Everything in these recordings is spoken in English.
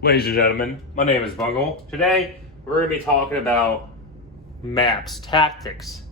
Ladies and gentlemen, my name is Bungle. Today, we're going to be talking about maps, tactics,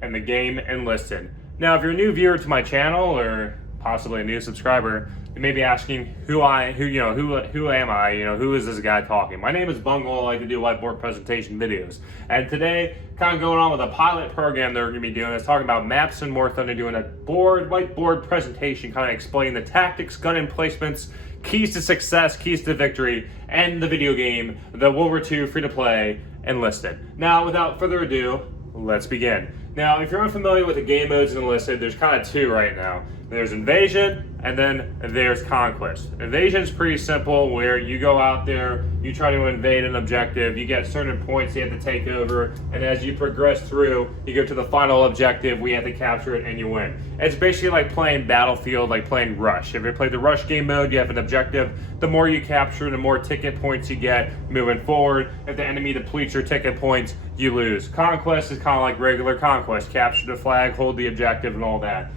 and the game Enlisted. Now, if you're a new viewer to my channel, or possibly a new subscriber, you may be asking who am I? Who is this guy talking? My name is Bungle. I like to do whiteboard presentation videos. And today, kind of going on with a pilot program that we're going to be doing is talking about maps and more. Thunder doing a whiteboard presentation, kind of explaining the tactics, gun emplacements, keys to success, keys to victory, and the video game, the World War II free-to-play Enlisted. Now, without further ado, let's begin. Now, if you're unfamiliar with the game modes in Enlisted, there's kind of two right now. There's Invasion, and then there's Conquest. Invasion is pretty simple, where you go out there, you try to invade an objective, you get certain points you have to take over, and as you progress through, you go to the final objective, we have to capture it, and you win. It's basically like playing Battlefield, like playing Rush. If you play the Rush game mode, you have an objective. The more you capture, the more ticket points you get moving forward. If the enemy depletes your ticket points, you lose. Conquest is kind of like regular Conquest. Capture the flag, hold the objective, and all that.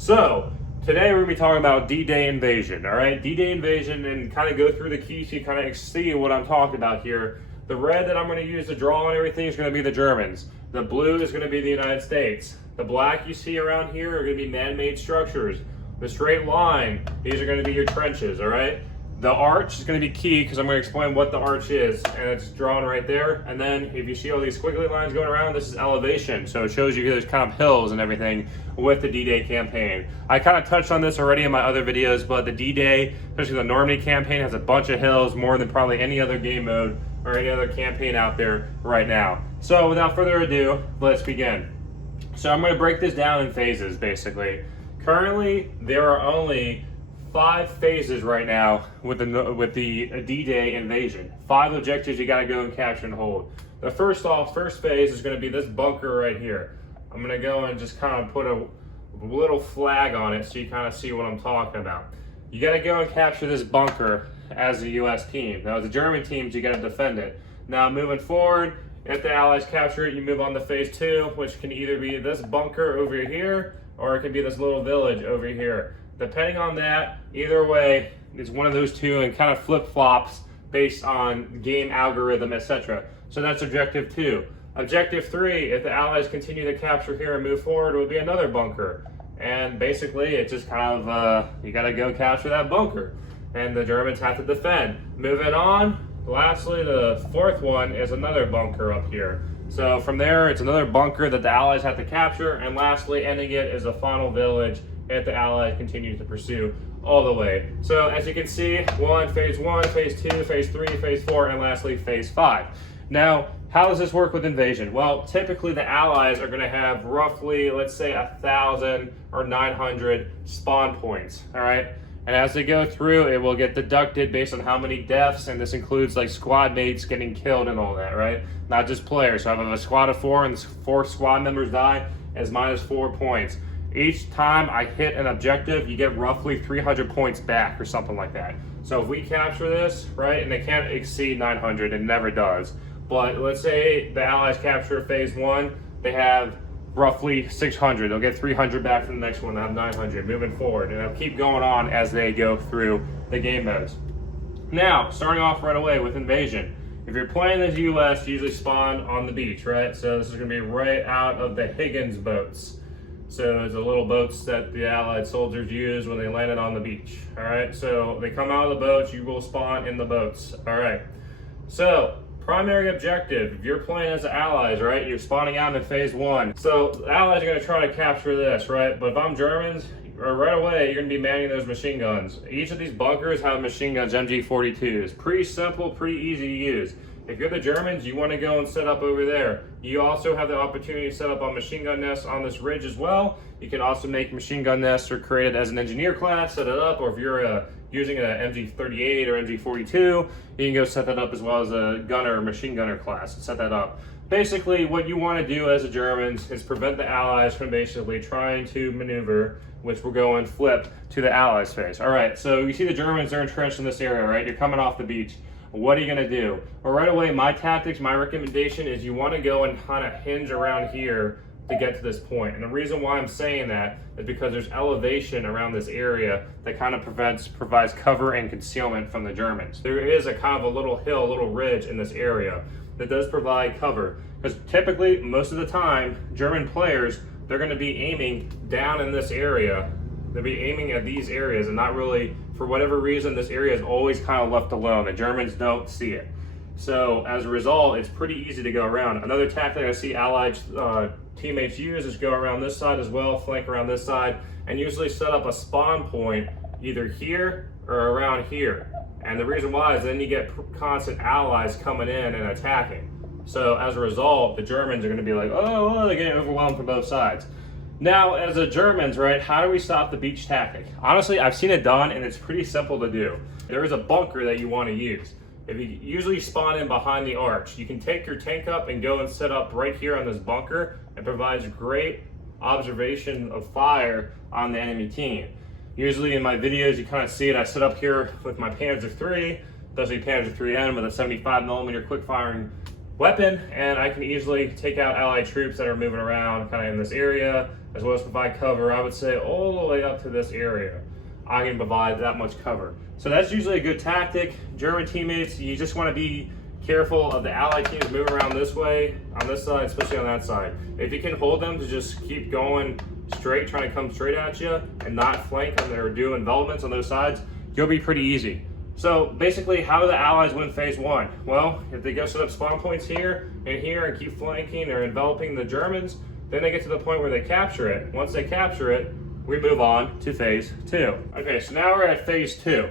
So, today we're going to be talking about D-Day Invasion, alright? D-Day Invasion, and kind of go through the keys so you kind of see what I'm talking about here. The red that I'm going to use to draw and everything is going to be the Germans. The blue is going to be the United States. The black you see around here are going to be man-made structures. The straight line, these are going to be your trenches, alright? The arch is going to be key because I'm going to explain what the arch is, and it's drawn right there. And then if you see all these squiggly lines going around, this is elevation. So it shows you there's kind of hills and everything with the D-Day campaign. I kind of touched on this already in my other videos, but the D-Day, especially the Normandy campaign, has a bunch of hills, more than probably any other game mode or any other campaign out there right now. So without further ado, let's begin. So I'm going to break this down in phases, basically. Currently, there are only 5 phases right now with the D-Day invasion. 5 objectives you got to go and capture and hold. The first phase is going to be this bunker right here. I'm going to go and just kind of put a little flag on it so you kind of see what I'm talking about. You got to go and capture this bunker as a U.S. team. Now, as the German teams, you got to defend it. Now, moving forward, if the Allies capture it, you move on to phase 2, which can either be this bunker over here or it can be this little village over here. Depending on that, either way, it's one of those two and kind of flip-flops based on game algorithm, etc. So that's objective 2. Objective 3, if the Allies continue to capture here and move forward, it would be another bunker. And basically, it's just kind of, you got to go capture that bunker. And the Germans have to defend. Moving on, lastly, the 4th one is another bunker up here. So from there, it's another bunker that the Allies have to capture. And lastly, ending it is a final village if the Allies continue to pursue all the way. So as you can see, phase 1, phase 2, phase 3, phase 4, and lastly, phase 5. Now, how does this work with invasion? Well, typically the Allies are going to have roughly, let's say, 1,000 or 900 spawn points, all right? And as they go through, it will get deducted based on how many deaths, and this includes like squad mates getting killed and all that, right? Not just players. So if I have a squad of 4 and the 4 squad members die, it's minus 4 points. Each time I hit an objective, you get roughly 300 points back or something like that. So if we capture this, right, and it can't exceed 900, it never does. But let's say the Allies capture phase 1, they have roughly 600. They'll get 300 back from the next one. They'll have 900 moving forward. And they'll keep going on as they go through the game modes. Now, starting off right away with invasion. If you're playing as US, you usually spawn on the beach, right? So this is going to be right out of the Higgins boats. So it's the little boats that the Allied soldiers use when they landed on the beach. All right, so they come out of the boats, you will spawn in the boats. All right, so primary objective, if you're playing as the Allies, right, you're spawning out in phase 1. So the Allies are going to try to capture this, right? But if I'm Germans, right away, you're going to be manning those machine guns. Each of these bunkers have machine guns, MG42s. Pretty simple, pretty easy to use. If you're the Germans, you want to go and set up over there. You also have the opportunity to set up on machine gun nests on this ridge as well. You can also make machine gun nests or create it as an engineer class, set it up, or if you're using an MG38 or MG42, you can go set that up as well as a gunner or machine gunner class and set that up. Basically, what you want to do as the Germans is prevent the Allies from basically trying to maneuver, which will go and flip to the Allies phase. All right, so you see the Germans are entrenched in this area, right? You're coming off the beach. What are you going to do? Well, right away, my tactics, my recommendation is you want to go and kind of hinge around here to get to this point. And the reason why I'm saying that is because there's elevation around this area that kind of provides cover and concealment from the Germans. There is a kind of a little hill, a little ridge in this area that does provide cover. Because typically, most of the time, German players, they're going to be aiming down in this area. They'll be aiming at these areas and not really, for whatever reason, this area is always kind of left alone. The Germans don't see it. So as a result, it's pretty easy to go around. Another tactic I see Allied teammates use is go around this side as well, flank around this side, and usually set up a spawn point either here or around here. And the reason why is then you get constant allies coming in and attacking. So as a result, the Germans are going to be like, oh, they're getting overwhelmed from both sides. Now, as the Germans, right, how do we stop the beach tactic? Honestly, I've seen it done, and it's pretty simple to do. There is a bunker that you want to use. If you usually spawn in behind the arch, you can take your tank up and go and set up right here on this bunker. It provides great observation of fire on the enemy team. Usually in my videos, you kind of see it. I set up here with my Panzer III, especially Panzer IIIN with a 75mm quick firing weapon, and I can easily take out Allied troops that are moving around kind of in this area, as well as provide cover, I would say, all the way up to this area. I can provide that much cover. So that's usually a good tactic. German teammates, you just want to be careful of the Allied teams moving around this way, on this side, especially on that side. If you can hold them to just keep going straight, trying to come straight at you, and not flank on their do envelopments on those sides, you'll be pretty easy. So basically, how do the Allies win phase one? Well, if they go set up spawn points here and keep flanking or enveloping the Germans, then they get to the point where they capture it. Once they capture it, we move on to phase two. Okay, so now we're at phase two.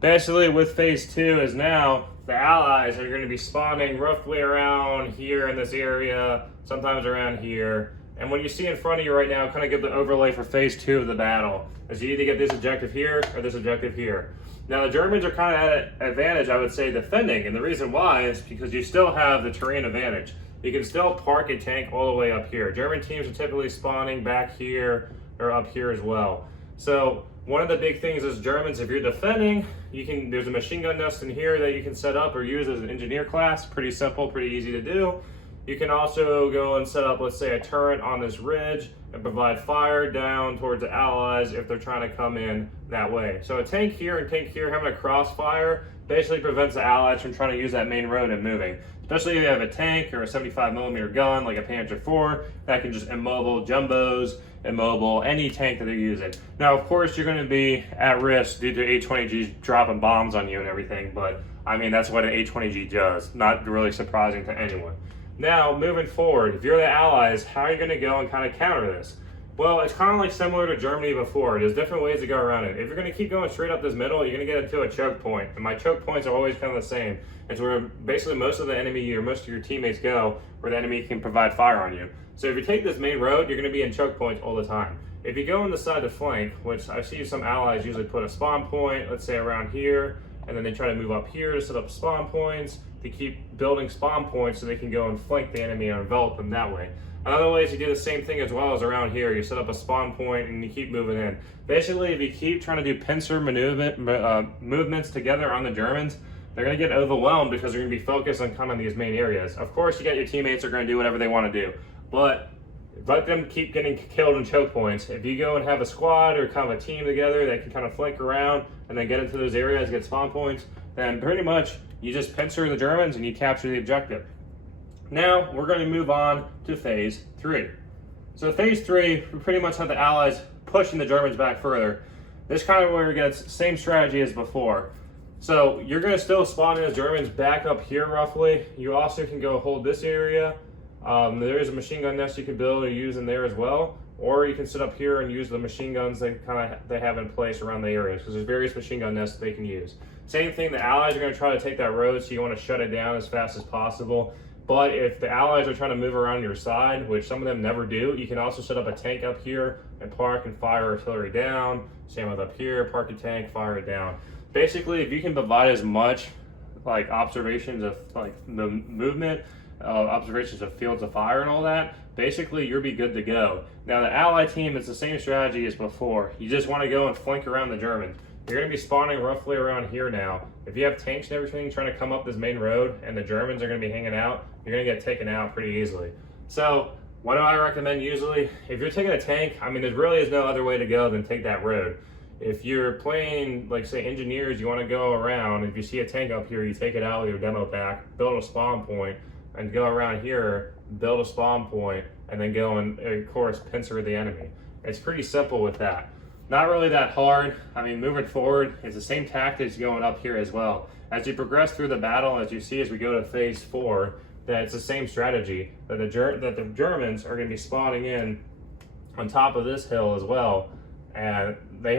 Basically, with phase two is now the Allies are going to be spawning roughly around here in this area, sometimes around here. And what you see in front of you right now kind of give the overlay for phase two of the battle. Is you either get this objective here or this objective here. Now the Germans are kind of at an advantage, I would say, defending. And the reason why is because you still have the terrain advantage. You can still park a tank all the way up here. German teams are typically spawning back here or up here as well. So one of the big things is Germans, if you're defending, there's a machine gun nest in here that you can set up or use as an engineer class. Pretty simple, pretty easy to do. You can also go and set up, let's say, a turret on this ridge and provide fire down towards the Allies if they're trying to come in that way. So a tank here and tank here having a crossfire basically prevents the Allies from trying to use that main road and moving. Especially if you have a tank or a 75mm gun like a Panzer IV that can just immobile jumbos, immobile any tank that they're using. Now, of course, you're going to be at risk due to A-20Gs dropping bombs on you and everything, but I mean, that's what an A-20G does. Not really surprising to anyone. Now, moving forward, if you're the Allies, how are you going to go and kind of counter this? Well, it's kind of like similar to Germany before. There's different ways to go around it. If you're going to keep going straight up this middle, you're going to get into a choke point. And my choke points are always kind of the same. It's where basically most of the enemy or most of your teammates go where the enemy can provide fire on you. So if you take this main road, you're going to be in choke points all the time. If you go on the side to flank, which I see some Allies usually put a spawn point, let's say around here, and then they try to move up here to set up spawn points, to keep building spawn points so they can go and flank the enemy and envelop them that way. Another way is you do the same thing as well as around here. You set up a spawn point and you keep moving in. Basically, if you keep trying to do pincer movements together on the Germans, they're going to get overwhelmed because they're going to be focused on kind of these main areas. Of course, you got your teammates are going to do whatever they want to do, but let them keep getting killed in choke points. If you go and have a squad or kind of a team together that can kind of flank around and then get into those areas, get spawn points, then pretty much you just pincer the Germans and you capture the objective. Now we're going to move on to phase 3. So phase 3, we pretty much have the Allies pushing the Germans back further. This kind of where it gets same strategy as before. So you're going to still spawn in the Germans back up here roughly. You also can go hold this area. There is a machine gun nest you can build or use in there as well. Or you can sit up here and use the machine guns they have in place around the areas, because there's various machine gun nests they can use. Same thing, the Allies are going to try to take that road, so you want to shut it down as fast as possible. But if the Allies are trying to move around your side, which some of them never do, you can also set up a tank up here and park and fire artillery down. Same with up here, park a tank, fire it down. Basically, if you can provide as much like observations of like the movement, observations of fields of fire and all that, basically you'll be good to go. Now the Allied team, it's the same strategy as before. You just want to go and flank around the Germans. You're going to be spawning roughly around here now. If you have tanks and everything trying to come up this main road and the Germans are going to be hanging out, you're going to get taken out pretty easily. So What do I recommend usually? If you're taking a tank, I mean, there really is no other way to go than take that road. If you're playing, like say engineers, you want to go around, if you see a tank up here, you take it out with your demo pack, build a spawn point, and go around here, build a spawn point, and then go and, of course, pincer the enemy. It's pretty simple with that. Not really that hard. I mean, moving forward, it's the same tactics going up here as well. As you progress through the battle, as you see as we go to phase 4, that it's the same strategy, that the Germans are going to be spawning in on top of this hill as well. And they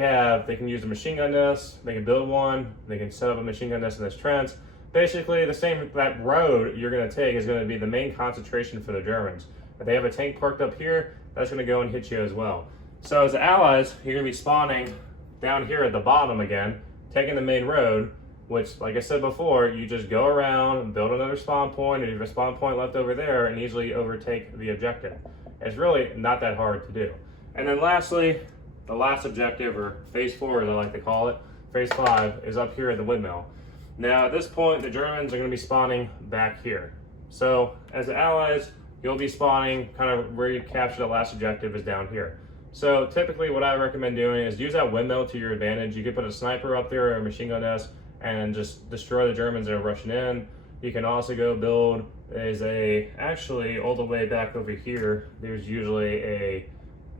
can use a machine gun nest, they can build one, they can set up a machine gun nest in this trench. Basically, that road you're going to take is going to be the main concentration for the Germans. If they have a tank parked up here, that's going to go and hit you as well. So as the Allies, you're going to be spawning down here at the bottom again, taking the main road, which, like I said before, you just go around and build another spawn point, and you have a spawn point left over there, and easily overtake the objective. It's really not that hard to do. And then lastly, the last objective, or phase 4 as I like to call it, phase 5, is up here at the windmill. Now at this point, the Germans are going to be spawning back here. So as the Allies, you'll be spawning kind of where you capture the last objective is down here. So typically what I recommend doing is use that windmill to your advantage. You could put a sniper up there or a machine gun nest and just destroy the Germans that are rushing in. You can also go build, actually all the way back over here, there's usually a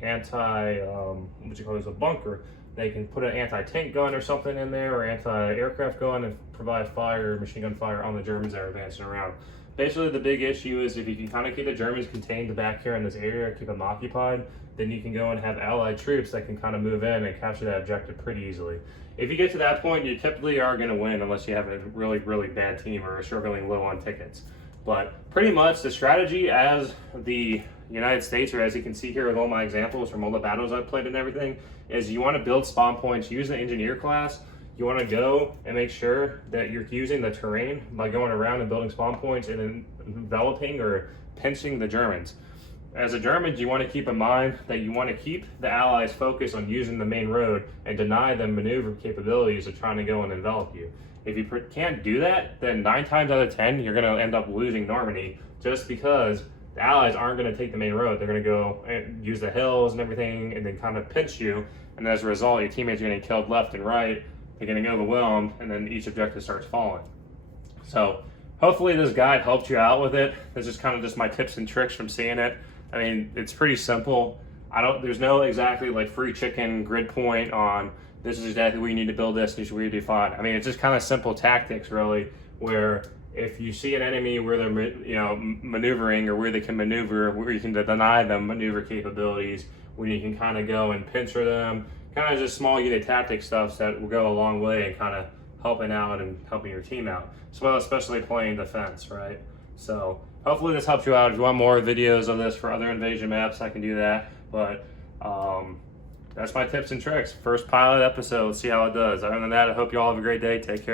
a bunker. They can put an anti-tank gun or something in there, or anti-aircraft gun, and provide fire, machine gun fire on the Germans that are advancing around. Basically, the big issue is if you can kind of keep the Germans contained back here in this area, keep them occupied, then you can go and have allied troops that can kind of move in and capture that objective pretty easily. If you get to that point, you typically are going to win unless you have a really, really bad team or are struggling low on tickets. But pretty much the strategy as the United States, or as you can see here with all my examples from all the battles I've played and everything, is you want to build spawn points, use the engineer class. You want to go and make sure that you're using the terrain by going around and building spawn points and then enveloping or pinching the Germans. As a German, you want to keep in mind that you want to keep the Allies focused on using the main road and deny them maneuver capabilities of trying to go and envelop you. If you can't do that, then 9 times out of 10, you're going to end up losing Normandy just because the Allies aren't going to take the main road. They're going to go and use the hills and everything and then kind of pinch you. And as a result, your teammates are getting killed left and right. They're getting overwhelmed, and then each objective starts falling. So hopefully this guide helped you out with it. This is kind of just my tips and tricks from seeing it. I mean, it's pretty simple. There's no exactly like free chicken grid point on this is exactly where you need to build this, this is where you define. I mean, it's just kind of simple tactics really, where if you see an enemy where they're maneuvering or where they can maneuver, where you can deny them maneuver capabilities, where you can kind of go and pincer them, kind of just small unit tactic stuff that will go a long way in kind of helping out and helping your team out, as well, especially playing defense, right? So hopefully this helps you out. If you want more videos of this for other invasion maps, I can do that. But that's my tips and tricks. First pilot episode, see how it does. Other than that, I hope you all have a great day. Take care.